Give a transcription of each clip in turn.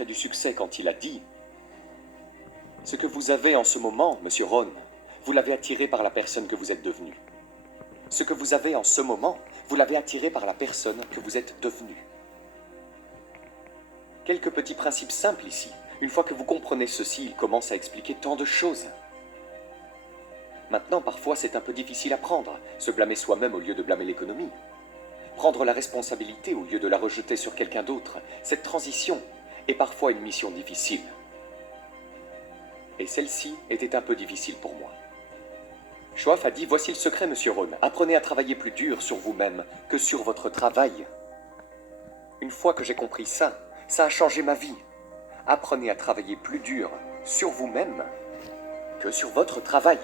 Du succès quand il a dit « Ce que vous avez en ce moment, monsieur Ron, vous l'avez attiré par la personne que vous êtes devenue. Ce que vous avez en ce moment, vous l'avez attiré par la personne que vous êtes devenue. » Quelques petits principes simples ici. Une fois que vous comprenez ceci, il commence à expliquer tant de choses. Maintenant, parfois, c'est un peu difficile à prendre, se blâmer soi-même au lieu de blâmer l'économie. Prendre la responsabilité au lieu de la rejeter sur quelqu'un d'autre, cette transition est parfois une mission difficile. Et celle-ci était un peu difficile pour moi. Schwab a dit « Voici le secret, monsieur Ron. Apprenez à travailler plus dur sur vous-même que sur votre travail. » Une fois que j'ai compris ça, ça a changé ma vie. Apprenez à travailler plus dur sur vous-même que sur votre travail.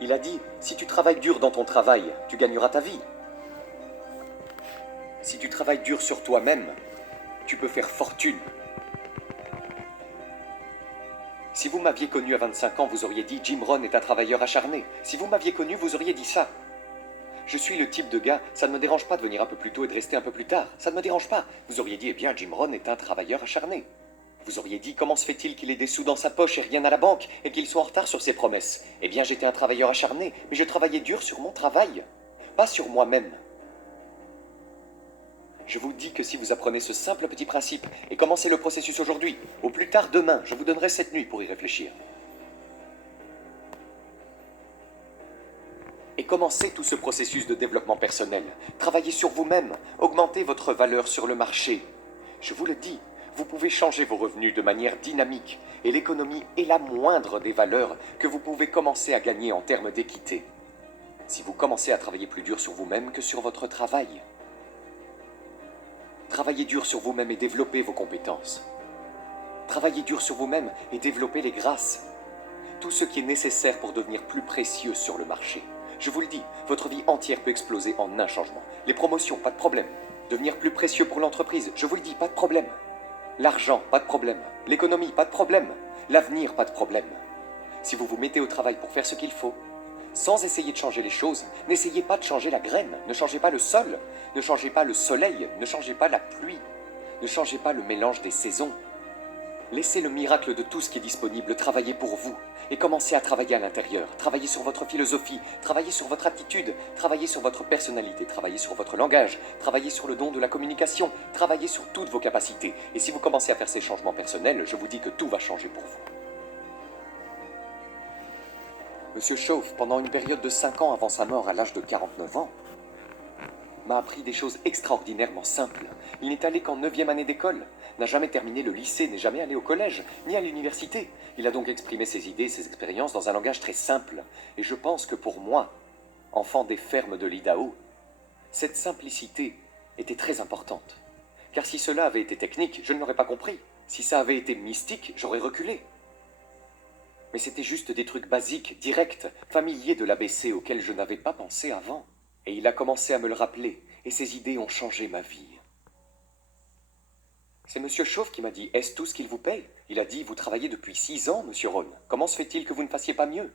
Il a dit « Si tu travailles dur dans ton travail, tu gagneras ta vie. Si tu travailles dur sur toi-même, tu peux faire fortune. » Si vous m'aviez connu à 25 ans, vous auriez dit « Jim Rohn est un travailleur acharné ». Si vous m'aviez connu, vous auriez dit ça. Je suis le type de gars, ça ne me dérange pas de venir un peu plus tôt et de rester un peu plus tard. Ça ne me dérange pas. Vous auriez dit « Eh bien, Jim Rohn est un travailleur acharné ». Vous auriez dit « Comment se fait-il qu'il ait des sous dans sa poche et rien à la banque et qu'il soit en retard sur ses promesses ?» Eh bien, j'étais un travailleur acharné, mais je travaillais dur sur mon travail, pas sur moi-même. Je vous dis que si vous apprenez ce simple petit principe et commencez le processus aujourd'hui, au plus tard demain, je vous donnerai cette nuit pour y réfléchir. Et commencez tout ce processus de développement personnel. Travaillez sur vous-même, augmentez votre valeur sur le marché. Je vous le dis, vous pouvez changer vos revenus de manière dynamique et l'économie est la moindre des valeurs que vous pouvez commencer à gagner en termes d'équité. Si vous commencez à travailler plus dur sur vous-même que sur votre travail. Travaillez dur sur vous-même et développez vos compétences. Travaillez dur sur vous-même et développez les grâces. Tout ce qui est nécessaire pour devenir plus précieux sur le marché. Je vous le dis, votre vie entière peut exploser en un changement. Les promotions, pas de problème. Devenir plus précieux pour l'entreprise, je vous le dis, pas de problème. L'argent, pas de problème. L'économie, pas de problème. L'avenir, pas de problème. Si vous vous mettez au travail pour faire ce qu'il faut, sans essayer de changer les choses, n'essayez pas de changer la graine, ne changez pas le sol, ne changez pas le soleil, ne changez pas la pluie, ne changez pas le mélange des saisons. Laissez le miracle de tout ce qui est disponible travailler pour vous et commencez à travailler à l'intérieur. Travaillez sur votre philosophie, travaillez sur votre attitude, travaillez sur votre personnalité, travaillez sur votre langage, travaillez sur le don de la communication, travaillez sur toutes vos capacités. Et si vous commencez à faire ces changements personnels, je vous dis que tout va changer pour vous. Monsieur Schwab, pendant une période de 5 ans avant sa mort à l'âge de 49 ans, m'a appris des choses extraordinairement simples. Il n'est allé qu'en 9e année d'école, n'a jamais terminé le lycée, n'est jamais allé au collège, ni à l'université. Il a donc exprimé ses idées, ses expériences dans un langage très simple. Et je pense que pour moi, enfant des fermes de l'Idaho, cette simplicité était très importante. Car si cela avait été technique, je ne l'aurais pas compris. Si ça avait été mystique, j'aurais reculé. Mais c'était juste des trucs basiques, directs, familiers de l'ABC auxquels je n'avais pas pensé avant. Et il a commencé à me le rappeler, et ses idées ont changé ma vie. C'est monsieur Schwab qui m'a dit « Est-ce tout ce qu'il vous paye ?» Il a dit « Vous travaillez depuis 6 ans, monsieur Ron. Comment se fait-il que vous ne fassiez pas mieux ?»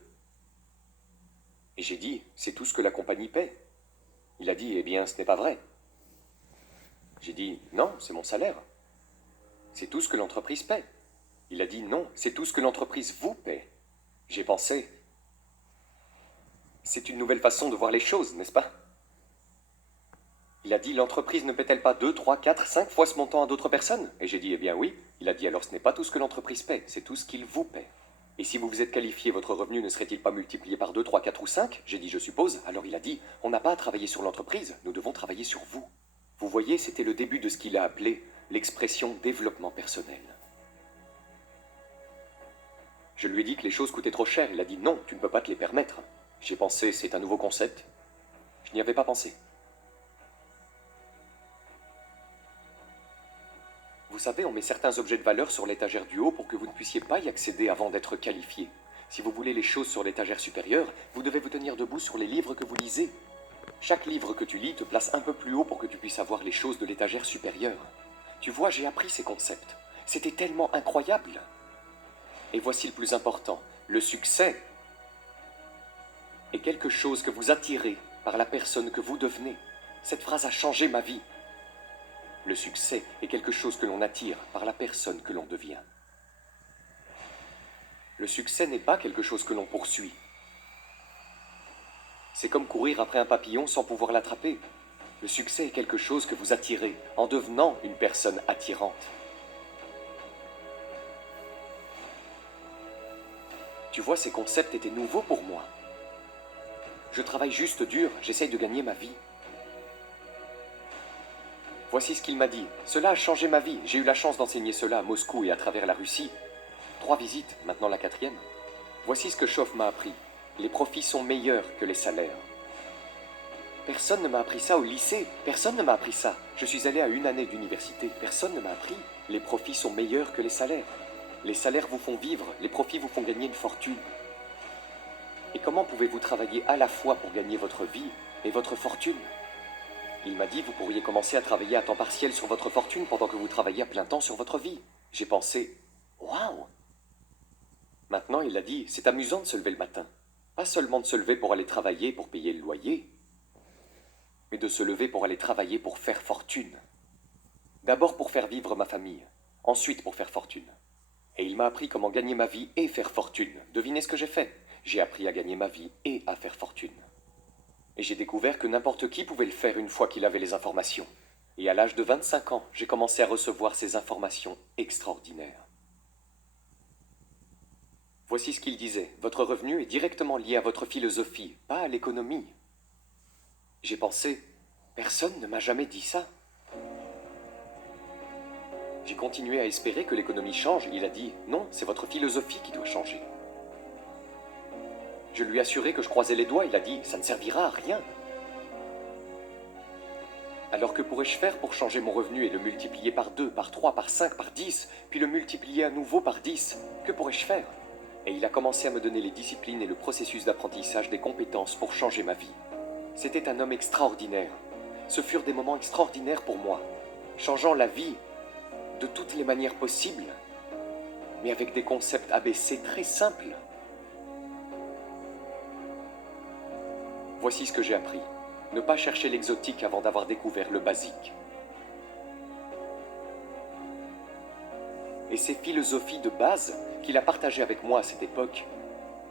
Et j'ai dit « C'est tout ce que la compagnie paie. » Il a dit « Eh bien, ce n'est pas vrai. » J'ai dit « Non, c'est mon salaire. C'est tout ce que l'entreprise paie. » Il a dit « Non, c'est tout ce que l'entreprise vous paie. » J'ai pensé « C'est une nouvelle façon de voir les choses, n'est-ce pas ?» Il a dit « L'entreprise ne paie-t-elle pas 2, 3, 4, 5 fois ce montant à d'autres personnes ?» Et j'ai dit « Eh bien oui. » Il a dit « Alors ce n'est pas tout ce que l'entreprise paie, c'est tout ce qu'il vous paie. Et si vous vous êtes qualifié, votre revenu ne serait-il pas multiplié par 2, 3, 4 ou 5 ?» J'ai dit « Je suppose. » Alors il a dit « On n'a pas à travailler sur l'entreprise, nous devons travailler sur vous. » Vous voyez, c'était le début de ce qu'il a appelé l'expression « développement personnel ». Je lui ai dit que les choses coûtaient trop cher. Il a dit « Non, tu ne peux pas te les permettre. » J'ai pensé « C'est un nouveau concept. » Je n'y avais pas pensé. Vous savez, on met certains objets de valeur sur l'étagère du haut pour que vous ne puissiez pas y accéder avant d'être qualifié. Si vous voulez les choses sur l'étagère supérieure, vous devez vous tenir debout sur les livres que vous lisez. Chaque livre que tu lis te place un peu plus haut pour que tu puisses avoir les choses de l'étagère supérieure. Tu vois, j'ai appris ces concepts. C'était tellement incroyable. Et voici le plus important, le succès est quelque chose que vous attirez par la personne que vous devenez. Cette phrase a changé ma vie. Le succès est quelque chose que l'on attire par la personne que l'on devient. Le succès n'est pas quelque chose que l'on poursuit. C'est comme courir après un papillon sans pouvoir l'attraper. Le succès est quelque chose que vous attirez en devenant une personne attirante. Tu vois, ces concepts étaient nouveaux pour moi. Je travaille juste dur, j'essaye de gagner ma vie. Voici ce qu'il m'a dit. Cela a changé ma vie. J'ai eu la chance d'enseigner cela à Moscou et à travers la Russie. 3 visites, maintenant la 4e. Voici ce que Shoff m'a appris. Les profits sont meilleurs que les salaires. Personne ne m'a appris ça au lycée. Personne ne m'a appris ça. Je suis allé à 1 année d'université. Personne ne m'a appris. Les profits sont meilleurs que les salaires. Les salaires vous font vivre. Les profits vous font gagner une fortune. Et comment pouvez-vous travailler à la fois pour gagner votre vie et votre fortune ? Il m'a dit, vous pourriez commencer à travailler à temps partiel sur votre fortune pendant que vous travaillez à plein temps sur votre vie. J'ai pensé, waouh! Maintenant, il a dit, c'est amusant de se lever le matin. Pas seulement de se lever pour aller travailler, pour payer le loyer, mais de se lever pour aller travailler pour faire fortune. D'abord pour faire vivre ma famille, ensuite pour faire fortune. Et il m'a appris comment gagner ma vie et faire fortune. Devinez ce que j'ai fait? J'ai appris à gagner ma vie et à faire fortune. Et j'ai découvert que n'importe qui pouvait le faire une fois qu'il avait les informations. Et à l'âge de 25 ans, j'ai commencé à recevoir ces informations extraordinaires. Voici ce qu'il disait. Votre revenu est directement lié à votre philosophie, pas à l'économie. J'ai pensé, personne ne m'a jamais dit ça. J'ai continué à espérer que l'économie change. Il a dit, non, c'est votre philosophie qui doit changer. Je lui ai assuré que je croisais les doigts. Il a dit, ça ne servira à rien. Alors que pourrais-je faire pour changer mon revenu et le multiplier par 2, par 3, par 5, par 10, puis le multiplier à nouveau par 10? Que pourrais-je faire? Et il a commencé à me donner les disciplines et le processus d'apprentissage des compétences pour changer ma vie. C'était un homme extraordinaire. Ce furent des moments extraordinaires pour moi, changeant la vie de toutes les manières possibles, mais avec des concepts ABC très simples. Voici ce que j'ai appris. Ne pas chercher l'exotique avant d'avoir découvert le basique. Et ces philosophies de base qu'il a partagées avec moi à cette époque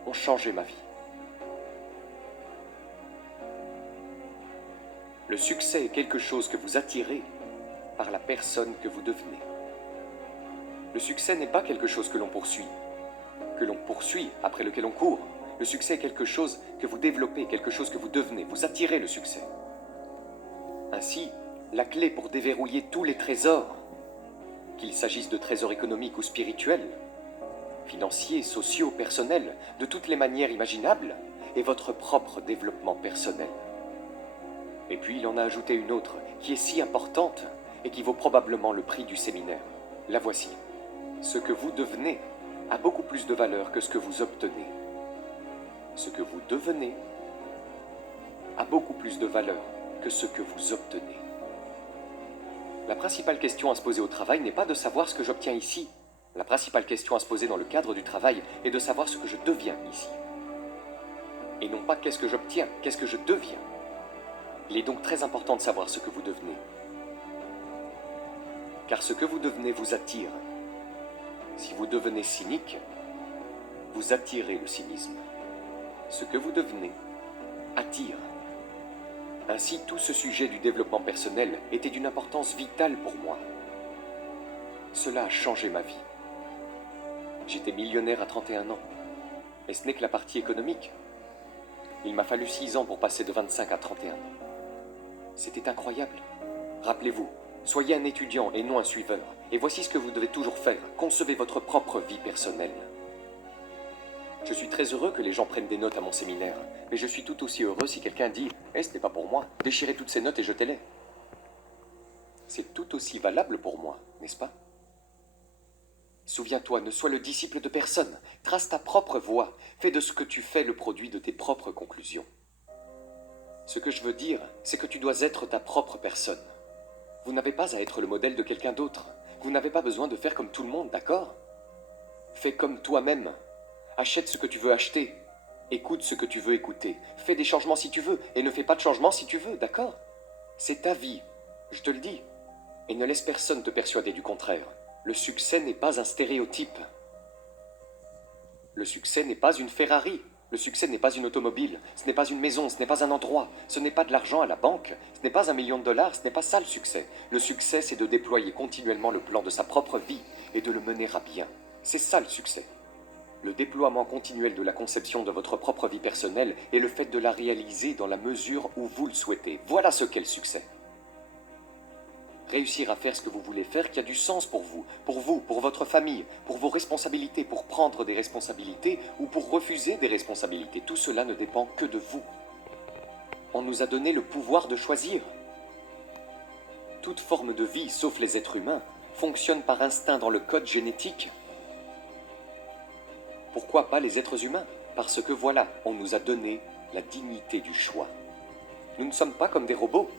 ont changé ma vie. Le succès est quelque chose que vous attirez par la personne que vous devenez. Le succès n'est pas quelque chose que l'on poursuit, après lequel on court. Le succès est quelque chose que vous développez, quelque chose que vous devenez. Vous attirez le succès. Ainsi, la clé pour déverrouiller tous les trésors, qu'il s'agisse de trésors économiques ou spirituels, financiers, sociaux, personnels, de toutes les manières imaginables, est votre propre développement personnel. Et puis il en a ajouté une autre, qui est si importante et qui vaut probablement le prix du séminaire. La voici. Ce que vous devenez a beaucoup plus de valeur que ce que vous obtenez. Ce que vous devenez a beaucoup plus de valeur que ce que vous obtenez. La principale question à se poser au travail n'est pas de savoir ce que j'obtiens ici. La principale question à se poser dans le cadre du travail est de savoir ce que je deviens ici. Et non pas qu'est-ce que j'obtiens, qu'est-ce que je deviens. Il est donc très important de savoir ce que vous devenez. Car ce que vous devenez vous attire. Si vous devenez cynique, vous attirez le cynisme. Ce que vous devenez attire. Ainsi, tout ce sujet du développement personnel était d'une importance vitale pour moi. Cela a changé ma vie. J'étais millionnaire à 31 ans. Et ce n'est que la partie économique. Il m'a fallu 6 ans pour passer de 25 à 31 ans. C'était incroyable. Rappelez-vous, soyez un étudiant et non un suiveur. Et voici ce que vous devez toujours faire. Concevez votre propre vie personnelle. Je suis très heureux que les gens prennent des notes à mon séminaire, mais je suis tout aussi heureux si quelqu'un dit « Eh, ce n'est pas pour moi, déchirez toutes ces notes et jetez-les ». C'est tout aussi valable pour moi, n'est-ce pas? Souviens-toi, ne sois le disciple de personne, trace ta propre voie, fais de ce que tu fais le produit de tes propres conclusions. Ce que je veux dire, c'est que tu dois être ta propre personne. Vous n'avez pas à être le modèle de quelqu'un d'autre, vous n'avez pas besoin de faire comme tout le monde, d'accord? Fais comme toi-même. Achète ce que tu veux acheter. Écoute ce que tu veux écouter. Fais des changements si tu veux, et ne fais pas de changements si tu veux, d'accord? C'est ta vie, je te le dis. Et ne laisse personne te persuader du contraire. Le succès n'est pas un stéréotype. Le succès n'est pas une Ferrari. Le succès n'est pas une automobile. Ce n'est pas une maison, ce n'est pas un endroit. Ce n'est pas de l'argent à la banque. Ce n'est pas $1 million. Ce n'est pas ça le succès. Le succès, c'est de déployer continuellement le plan de sa propre vie et de le mener à bien. C'est ça le succès. Le déploiement continuel de la conception de votre propre vie personnelle et le fait de la réaliser dans la mesure où vous le souhaitez. Voilà ce qu'est le succès. Réussir à faire ce que vous voulez faire qui a du sens pour vous, pour votre famille, pour vos responsabilités, pour prendre des responsabilités ou pour refuser des responsabilités. Tout cela ne dépend que de vous. On nous a donné le pouvoir de choisir. Toute forme de vie, sauf les êtres humains, fonctionne par instinct dans le code génétique. Pourquoi pas les êtres humains? Parce que voilà, on nous a donné la dignité du choix. Nous ne sommes pas comme des robots.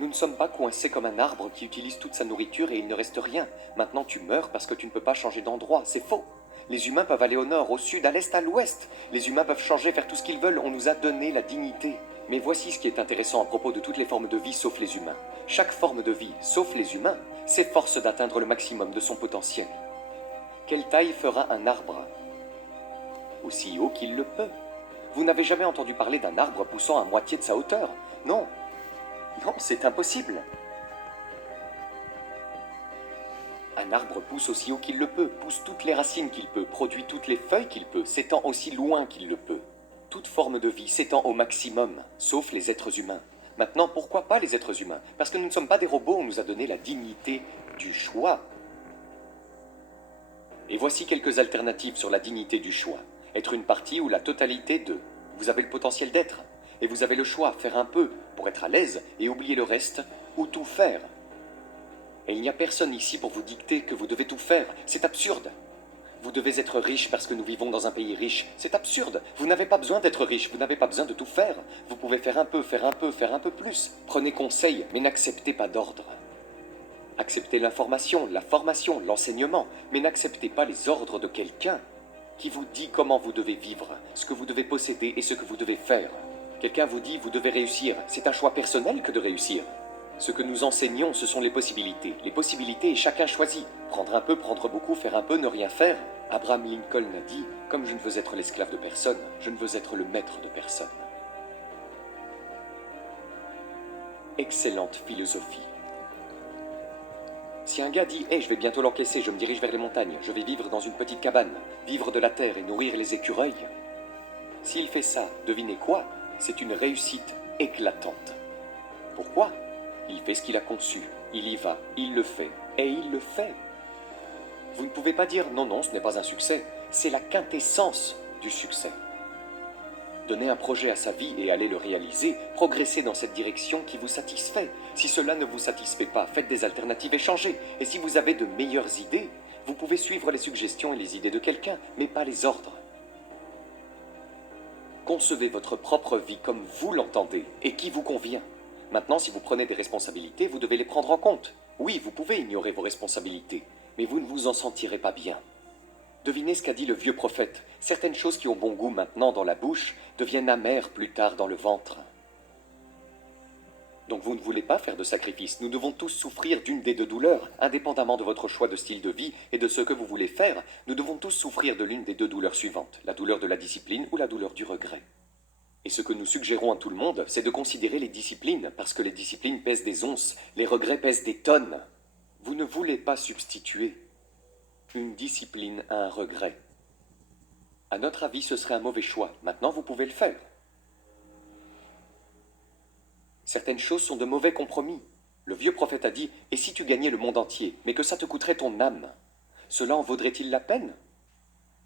Nous ne sommes pas coincés comme un arbre qui utilise toute sa nourriture et il ne reste rien. Maintenant tu meurs parce que tu ne peux pas changer d'endroit. C'est faux. Les humains peuvent aller au nord, au sud, à l'est, à l'ouest. Les humains peuvent changer, faire tout ce qu'ils veulent. On nous a donné la dignité. Mais voici ce qui est intéressant à propos de toutes les formes de vie sauf les humains. Chaque forme de vie, sauf les humains, s'efforce d'atteindre le maximum de son potentiel. Quelle taille fera un arbre? Aussi haut qu'il le peut. Vous n'avez jamais entendu parler d'un arbre poussant à moitié de sa hauteur? Non. Non, c'est impossible. Un arbre pousse aussi haut qu'il le peut, pousse toutes les racines qu'il peut, produit toutes les feuilles qu'il peut, s'étend aussi loin qu'il le peut. Toute forme de vie s'étend au maximum, sauf les êtres humains. Maintenant, pourquoi pas les êtres humains? Parce que nous ne sommes pas des robots, on nous a donné la dignité du choix. Et voici quelques alternatives sur la dignité du choix. Être une partie ou la totalité de. Vous avez le potentiel d'être. Et vous avez le choix, faire un peu pour être à l'aise et oublier le reste, ou tout faire. Et il n'y a personne ici pour vous dicter que vous devez tout faire. C'est absurde. Vous devez être riche parce que nous vivons dans un pays riche. C'est absurde. Vous n'avez pas besoin d'être riche, vous n'avez pas besoin de tout faire. Vous pouvez faire un peu, faire un peu, faire un peu plus. Prenez conseil, mais n'acceptez pas d'ordre. Acceptez l'information, la formation, l'enseignement, mais n'acceptez pas les ordres de quelqu'un qui vous dit comment vous devez vivre, ce que vous devez posséder et ce que vous devez faire. Quelqu'un vous dit « vous devez réussir ». C'est un choix personnel que de réussir. Ce que nous enseignons, ce sont les possibilités. Les possibilités, et chacun choisit. Prendre un peu, prendre beaucoup, faire un peu, ne rien faire. Abraham Lincoln a dit « Comme je ne veux être l'esclave de personne, je ne veux être le maître de personne ». Excellente philosophie. Si un gars dit « Hey, je vais bientôt l'encaisser, je me dirige vers les montagnes, je vais vivre dans une petite cabane, vivre de la terre et nourrir les écureuils », s'il fait ça, devinez quoi? C'est une réussite éclatante. Pourquoi? Il fait ce qu'il a conçu, il y va, il le fait, et il le fait. Vous ne pouvez pas dire non, non, ce n'est pas un succès, c'est la quintessence du succès. Donner un projet à sa vie et aller le réaliser, progresser dans cette direction qui vous satisfait. Si cela ne vous satisfait pas, faites des alternatives et changez. Et si vous avez de meilleures idées, vous pouvez suivre les suggestions et les idées de quelqu'un, mais pas les ordres. Concevez votre propre vie comme vous l'entendez et qui vous convient. Maintenant, si vous prenez des responsabilités, vous devez les prendre en compte. Oui, vous pouvez ignorer vos responsabilités, mais vous ne vous en sentirez pas bien. Devinez ce qu'a dit le vieux prophète. Certaines choses qui ont bon goût maintenant dans la bouche deviennent amères plus tard dans le ventre. Donc vous ne voulez pas faire de sacrifice. Nous devons tous souffrir d'une des deux douleurs, indépendamment de votre choix de style de vie et de ce que vous voulez faire. Nous devons tous souffrir de l'une des deux douleurs suivantes, la douleur de la discipline ou la douleur du regret. Et ce que nous suggérons à tout le monde, c'est de considérer les disciplines, parce que les disciplines pèsent des onces, les regrets pèsent des tonnes. Vous ne voulez pas substituer une discipline à un regret. À notre avis, ce serait un mauvais choix. Maintenant, vous pouvez le faire. Certaines choses sont de mauvais compromis. Le vieux prophète a dit « Et si tu gagnais le monde entier, mais que ça te coûterait ton âme, cela en vaudrait-il la peine ?»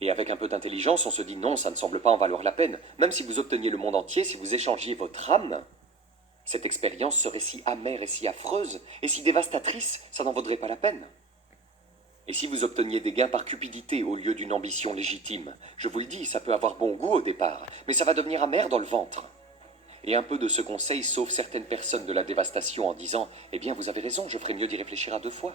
Et avec un peu d'intelligence, on se dit « Non, ça ne semble pas en valoir la peine. Même si vous obteniez le monde entier, si vous échangiez votre âme, cette expérience serait si amère et si affreuse, et si dévastatrice, ça n'en vaudrait pas la peine. » Et si vous obteniez des gains par cupidité au lieu d'une ambition légitime, je vous le dis, ça peut avoir bon goût au départ, mais ça va devenir amer dans le ventre. Et un peu de ce conseil sauve certaines personnes de la dévastation en disant « Eh bien, vous avez raison, je ferais mieux d'y réfléchir à deux fois. »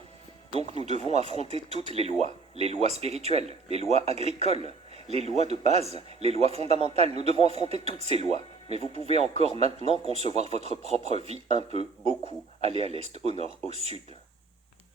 Donc nous devons affronter toutes les lois spirituelles, les lois agricoles, les lois de base, les lois fondamentales. Nous devons affronter toutes ces lois. Mais vous pouvez encore maintenant concevoir votre propre vie un peu, beaucoup, aller à l'est, au nord, au sud.